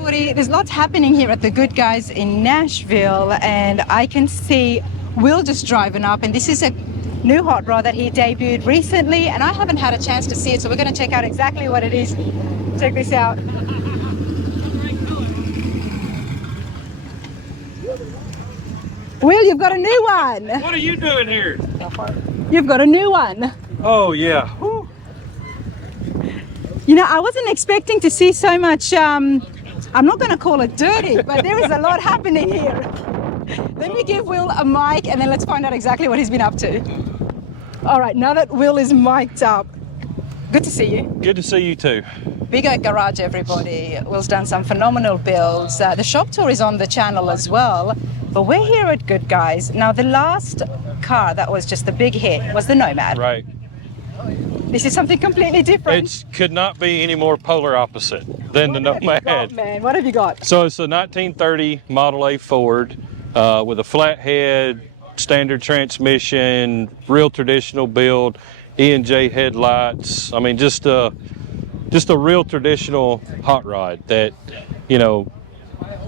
everybody. There's lots happening here at the Good Guys in Nashville, and I can see Will just driving up, and this is a new hot rod that he debuted recently, and I haven't had a chance to see it, so we're going to check out exactly what it is. Check this out. Will, you've got a new one. What are you doing here? You've got a new one. Oh, yeah. Whew. You know, I wasn't expecting to see so much, I'm not going to call it dirty, but there is a lot happening here. Let me give Will a mic and then let's find out exactly what he's been up to. All right, now that Will is mic'd up, good to see you. Good to see you too. Big Oak Garage, everybody. Will's done some phenomenal builds. The shop tour is on the channel as well, but we're here at Good Guys. Now, the last car that was just the big hit was the Nomad. Right. This is something completely different. It could not be any more polar opposite than the Nomad. Got, man? What have you got? So it's a 1930 Model A Ford with a flathead, standard transmission, real traditional build, E&J headlights. I mean, just a real traditional hot rod that, you know,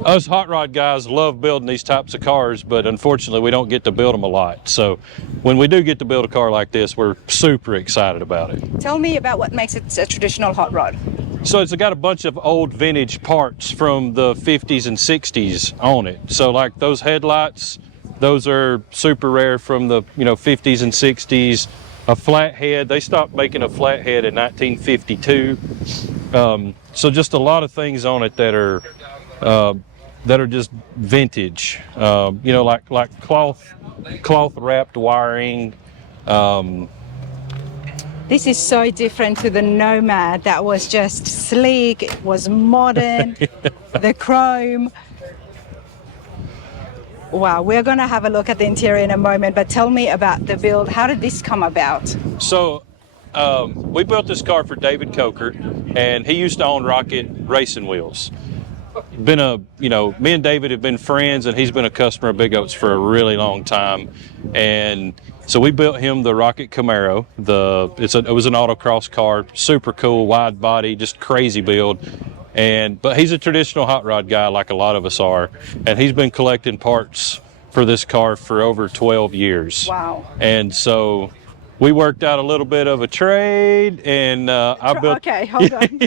us hot rod guys love building these types of cars, but unfortunately we don't get to build them a lot. So when we do get to build a car like this, we're super excited about it. Tell me about what makes it a traditional hot rod. So it's got a bunch of old vintage parts from the 50s and 60s on it. So like those headlights, those are super rare from the 50s and 60s. A flathead, they stopped making a flathead in 1952. So just a lot of things on it that are just vintage, like cloth wrapped wiring. This is so different to the Nomad that was just sleek, it was modern, the chrome. Wow, we're going to have a look at the interior in a moment, but tell me about the build. How did this come about? So we built this car for David Coker, and he used to own Rocket Racing Wheels. Me and David have been friends, and he's been a customer of Big Oaks for a really long time. And so we built him the Rocket Camaro. It was an autocross car, super cool, wide body, just crazy build. But he's a traditional hot rod guy like a lot of us are, and he's been collecting parts for this car for over 12 years. Wow. And so we worked out a little bit of a trade, and I built... Okay, hold on.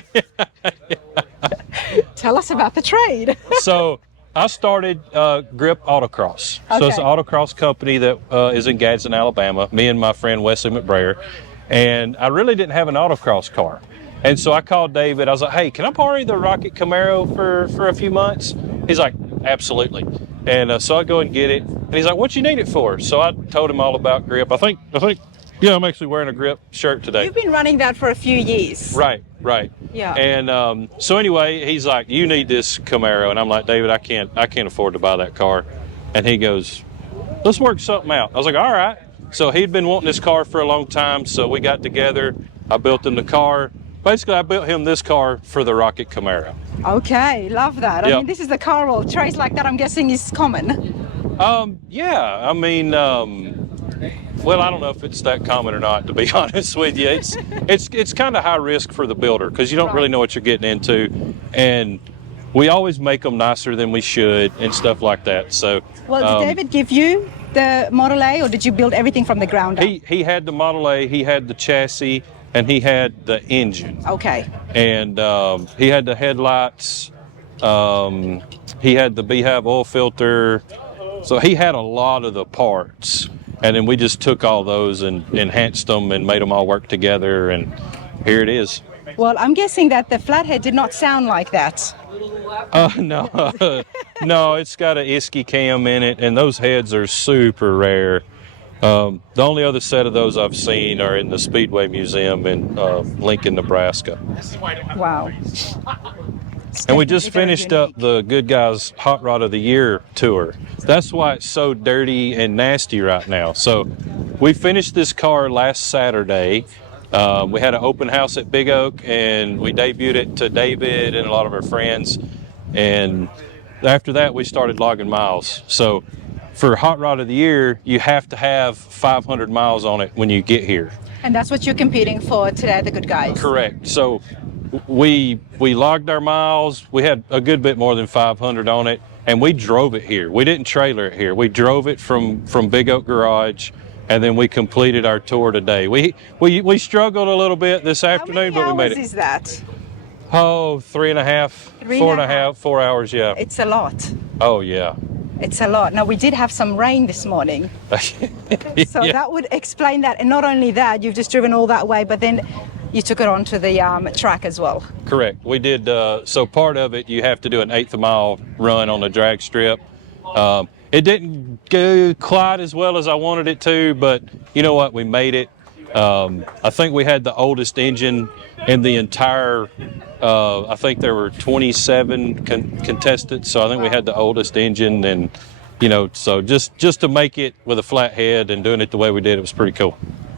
Tell us about the trade. So I started Grip Autocross. Okay. So it's an autocross company that is in Gadsden, Alabama, me and my friend Wesley McBrayer. And I really didn't have an autocross car. And so I called David. I was like, hey, can I borrow the Rocket Camaro for a few months? He's like, absolutely. And so I go and get it. And he's like, what you need it for? So I told him all about Grip. I think, I'm actually wearing a Grip shirt today. You've been running that for a few years. Right. Yeah. And so anyway, he's like, you need this Camaro. And I'm like, David, I can't afford to buy that car. And he goes, let's work something out. I was like, all right. So he'd been wanting this car for a long time. So we got together. I built him the car. Basically, I built him this car for the Rocket Camaro. Okay, love that. Yep. I mean, this is the car roll. Trays like that, I'm guessing, is common. Yeah. I mean, well, I don't know if it's that common or not, to be honest with you. It's kind of high risk for the builder because you don't really know what you're getting into, and we always make them nicer than we should and stuff like that. So, well, did David give you the Model A, or did you build everything from the ground up? He had the Model A, he had the chassis, and he had the engine. Okay. And he had the headlights. He had the Beehive oil filter. So he had a lot of the parts. And then we just took all those and enhanced them and made them all work together. And here it is. Well, I'm guessing that the Flathead did not sound like that. No. No, it's got an Isky cam in it. And those heads are super rare. The only other set of those I've seen are in the Speedway Museum in Lincoln, Nebraska. Wow. And we just finished up the Good Guys Hot Rod of the Year tour. That's why it's so dirty and nasty right now. So we finished this car last Saturday. We had an open house at Big Oak, and we debuted it to David and a lot of our friends. And after that, we started logging miles. So for Hot Rod of the Year, you have to have 500 miles on it when you get here. And that's what you're competing for today at the Good Guys. Correct. So we logged our miles. We had a good bit more than 500 on it, and we drove it here. We didn't trailer it here. We drove it from Big Oak Garage, and then we completed our tour today. We struggled a little bit this afternoon, but we made it. How many hours is that? Oh, 3.5, 4.5, 4 hours, yeah. It's a lot. Oh, yeah. It's a lot. Now, we did have some rain this morning. So Yeah. that would explain that. And not only that, you've just driven all that way, but then you took it onto the track as well. Correct. We did, so part of it, you have to do an 1/8 mile run on the drag strip. It didn't go quite as well as I wanted it to, but you know what? We made it. I think we had the oldest engine in the entire, I think there were 27 contestants, so I think we had the oldest engine, and you know, so just to make it with a flathead and doing it the way we did, it was pretty cool.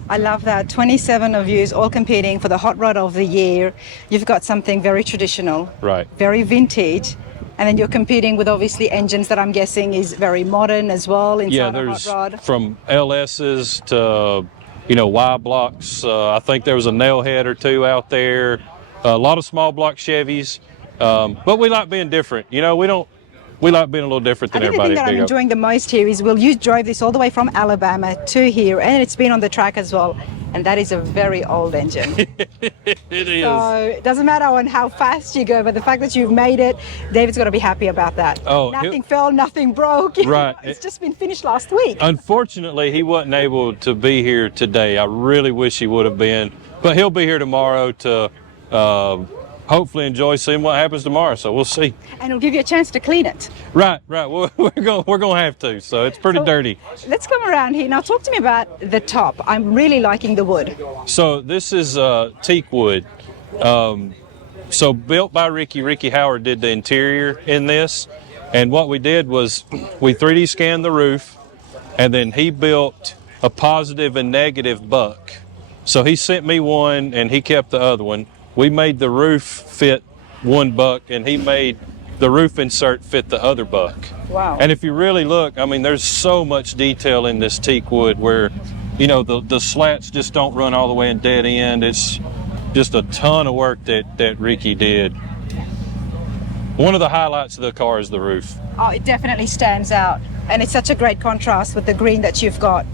I love that. 27 of you all competing for the Hot Rod of the Year. You've got something very traditional, Right. very vintage, and then you're competing with obviously engines that I'm guessing is very modern as well inside Yeah, a there's Hot Rod. from LS's to, you know, Y blocks. I think there was a nailhead or two out there. A lot of small block Chevys, but we like being different. You know, we like being a little different than I think the everybody. thing that at I'm Big Oak. enjoying the most here is, Will, you drove this all the way from Alabama to here, and it's been on the track as well, and that is a very old engine. It is. So it doesn't matter on how fast you go, but the fact that you've made it, David's got to be happy about that. Oh, nothing fell, nothing broke. Right. It's just been finished last week. Unfortunately, he wasn't able to be here today. I really wish he would have been, but he'll be here tomorrow to hopefully enjoy seeing what happens tomorrow. So we'll see. And it'll give you a chance to clean it. Right. We're gonna have to. So it's pretty dirty. Let's come around here. Now talk to me about the top. I'm really liking the wood. So this is teak wood. So built by Ricky. Ricky Howard did the interior in this, and what we did was we 3D scanned the roof, and then he built a positive and negative buck. So he sent me one, and he kept the other one. We made the roof fit one buck, and he made the roof insert fit the other buck. Wow. And if you really look, I mean, there's so much detail in this teak wood where, you know, the slats just don't run all the way in dead end. It's just a ton of work that Ricky did. One of the highlights of the car is the roof. Oh, it definitely stands out. And it's such a great contrast with the green that you've got.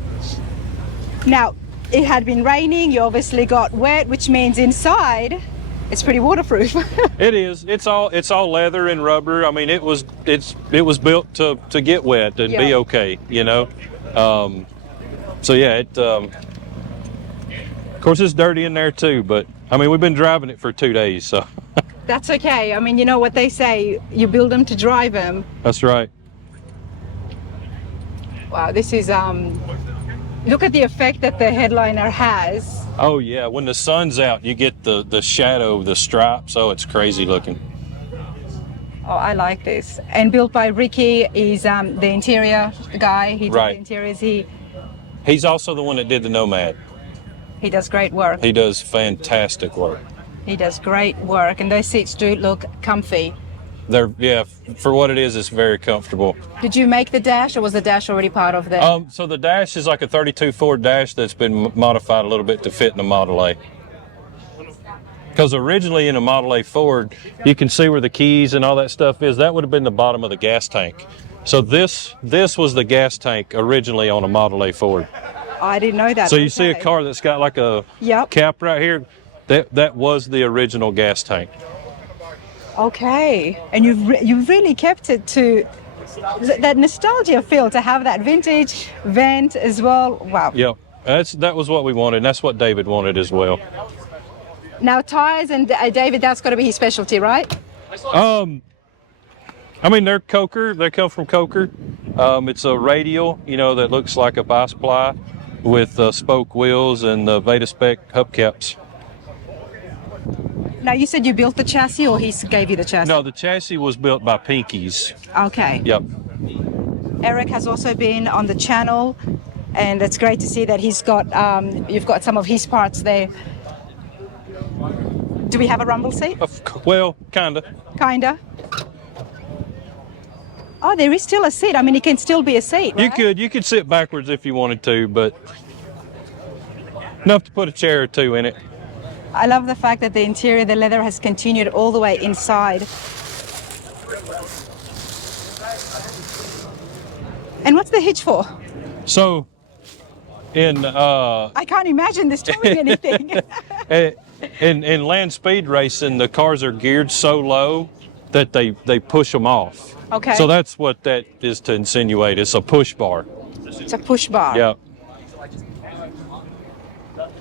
Now, it had been raining, you obviously got wet, which means inside it's pretty waterproof. It is. It's all leather and rubber. I mean, it was built to get wet and be okay, you know. So yeah, of course it's dirty in there too, but I mean, we've been driving it for 2 days, so. That's okay. I mean, you know what they say, you build them to drive them. That's right. Wow, this is look at the effect that the headliner has. Oh yeah, when the sun's out, you get the shadow, the stripes. Oh, it's crazy looking. Oh, I like this. And built by Ricky. He's the interior guy. He did Right. the interiors. He's also the one that did the Nomad. He does great work. He does fantastic work. He does great work, and those seats do look comfy. For what it is, it's very comfortable. Did you make the dash, or was the dash already part of the? So the dash is like a 32 Ford dash that's been modified a little bit to fit in a Model A. Because originally in a Model A Ford, you can see where the keys and all that stuff is. That would have been the bottom of the gas tank. So this was the gas tank originally on a Model A Ford. I didn't know that. So you see a Okay. car that's got like a cap right here. That was the original gas tank. Okay, and you've really kept it to that nostalgia feel, to have that vintage vent as well. Wow. Yep, that was what we wanted, and that's what David wanted as well. Now tires and David, that's got to be his specialty, right? I mean, they're Coker. They come from Coker. It's a radial, you know, that looks like a bi-ply with spoke wheels and the Veda Spec hubcaps. Now you said you built the chassis, or he gave you the chassis? No, the chassis was built by Pinkees. Okay. Yep. Eric has also been on the channel, and it's great to see that he's got, you've got some of his parts there. Do we have a rumble seat? Well, kinda. Kinda. Oh, there is still a seat. I mean, it can still be a seat, right? You could sit backwards if you wanted to, but enough to put a chair or two in it. I love the fact that the interior, the leather has continued all the way inside. And what's the hitch for? So, I can't imagine this towing anything. in land speed racing, the cars are geared so low that they push them off. Okay. So that's what that is to insinuate. It's a push bar. It's a push bar. Yeah.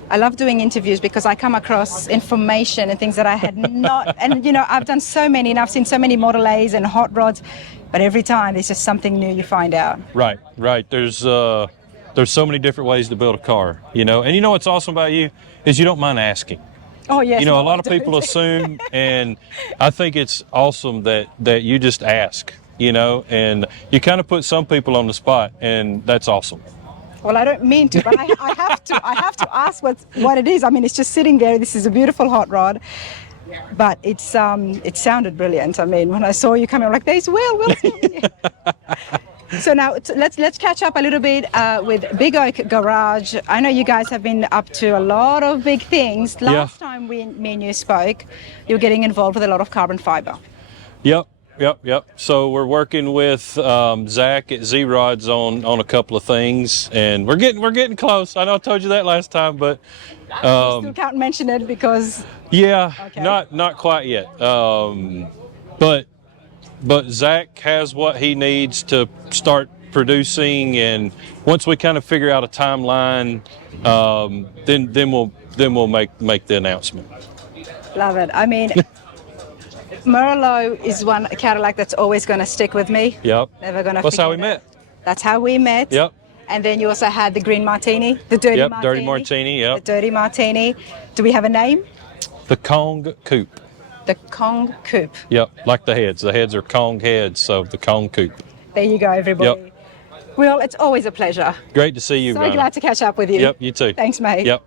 I love doing interviews because I come across information and things that I had not, and you know, I've done so many and I've seen so many Model A's and hot rods, but every time there's just something new you find out. Right. There's so many different ways to build a car, you know. And you know what's awesome about you is you don't mind asking. Oh yes. You know, no, a lot of I don't. people assume, and I think it's awesome that you just ask, you know, and you kind of put some people on the spot, and that's awesome. Well, I don't mean to, but I have to. I have to ask what it is. I mean, it's just sitting there. This is a beautiful hot rod, but it sounded brilliant. I mean, when I saw you coming, I'm like, "There's Will. Will's coming." So now let's catch up a little bit with Big Oak Garage. I know you guys have been up to a lot of big things. Last time me and you spoke, you were getting involved with a lot of carbon fiber. Yep. So we're working with Zach at Z-Rods on a couple of things, and we're getting close. I know I told you that last time, but Still can't mention it because okay. not quite yet. But Zach has what he needs to start producing, and once we kind of figure out a timeline, then we'll make the announcement. Love it. I mean. Merlot is one Cadillac that's always going to stick with me. Yep. Never going to. That's how we met. That's how we met. Yep. And then you also had the green martini, the dirty martini. Dirty martini. Yep. The dirty martini. Do we have a name? The Kong Coupe. The Kong Coupe. Yep. Like the heads. The heads are Kong heads, so the Kong Coupe. There you go, everybody. Yep. Will, it's always a pleasure. Great to see you, So glad to catch up with you. Yep. You too. Thanks, mate. Yep.